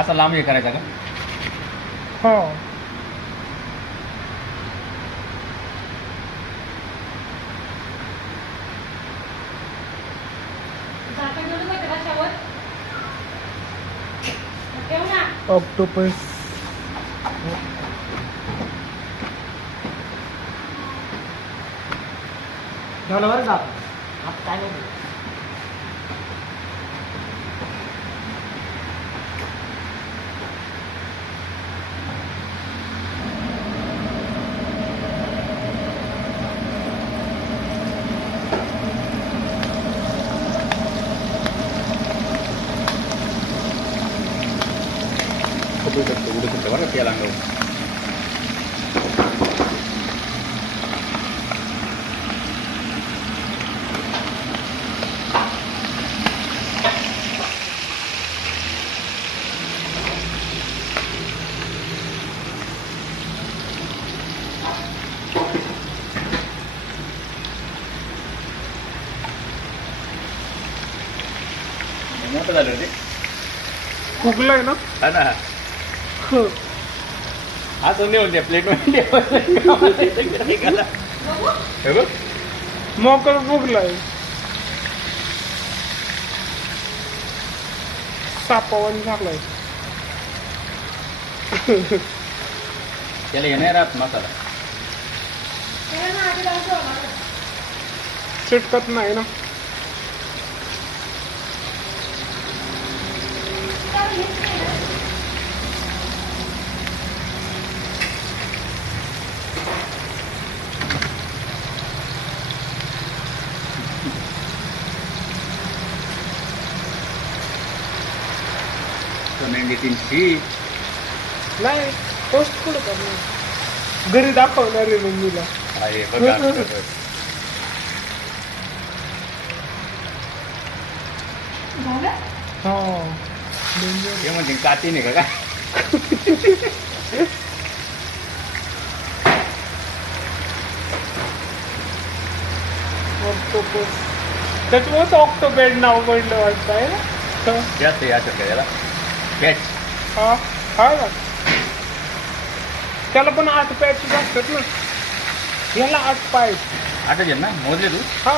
असा लांब हे करायचा का? हो. ऑक्टोपस ठेवलं बरं जात आता काय नाही. उडू शकतो बरं तेल अंगावर. मोठं झालं ते फुगलाय ना. हा ना. असं नेऊन द्या प्लेट मोकळ फुगलाय. सापावानी झालाय. त्याला येणार राहत मसाला चिटकत नाही ना. मेंढी 300 नाही पोस्ट कुठं करणार. घरी दाखवणार आहे मम्मीला. आहे बघा. हो हे म्हणजे काती नाही का ऑक्टोपस. त्याच्यामुळेच ऑक्टोबेड नाव पडलं वाटतं आहे ना. जास्त याच्यात का याला कॅच हा हा ना. त्याला पण 8 पॅचेस असतात ना. याला 8 पाय. 8 ना मोजले तू. हा